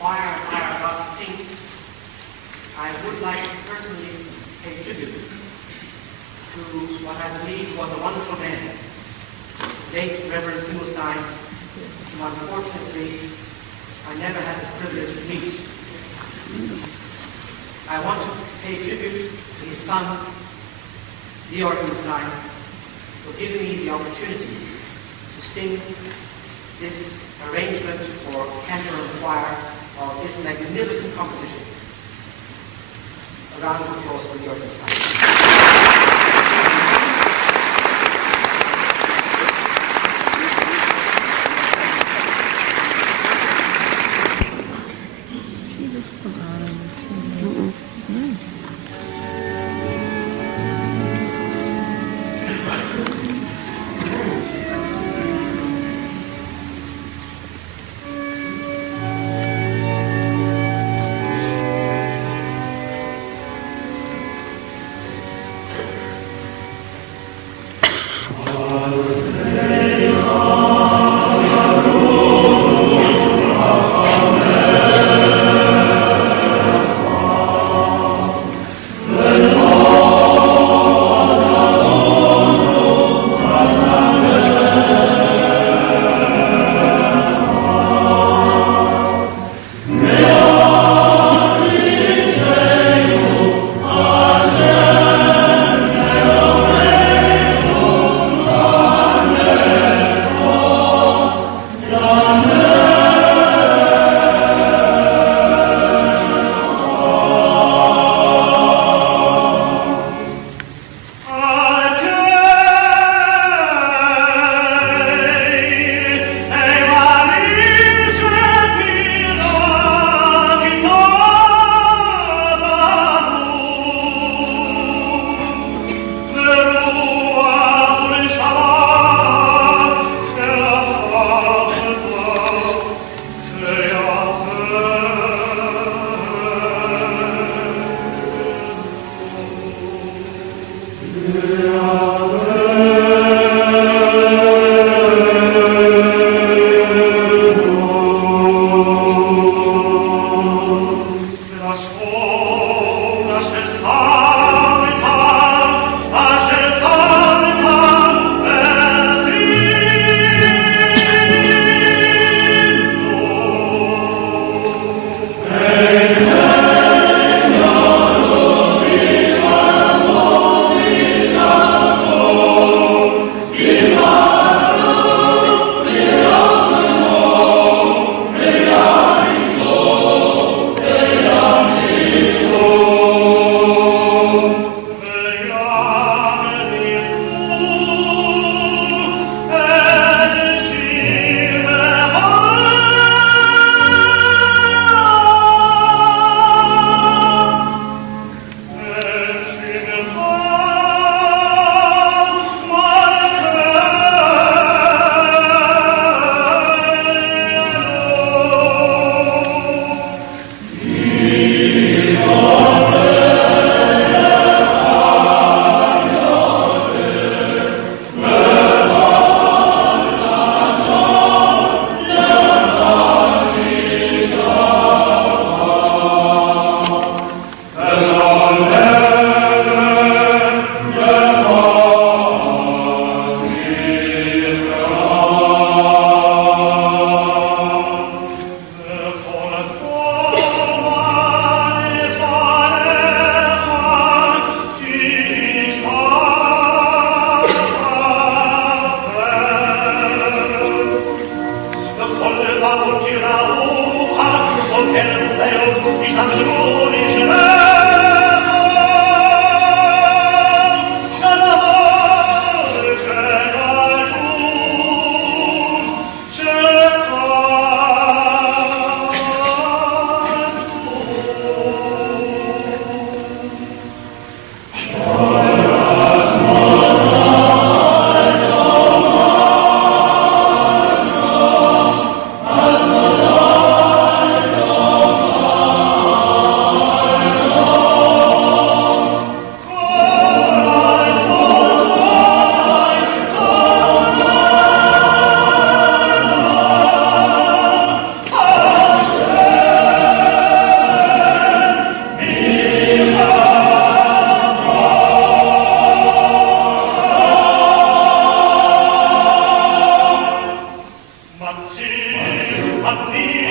choir and I are about to sing, I would like to personally pay tribute to what I believe was a wonderful man, late Reverend Himelstein, who unfortunately I never had the privilege to meet. I want to pay tribute to his son, Leo Himelstein, for giving me the opportunity to sing this arrangement for Cantor and choir of this magnificent composition. A round of applause for Leo Himelstein. hat nie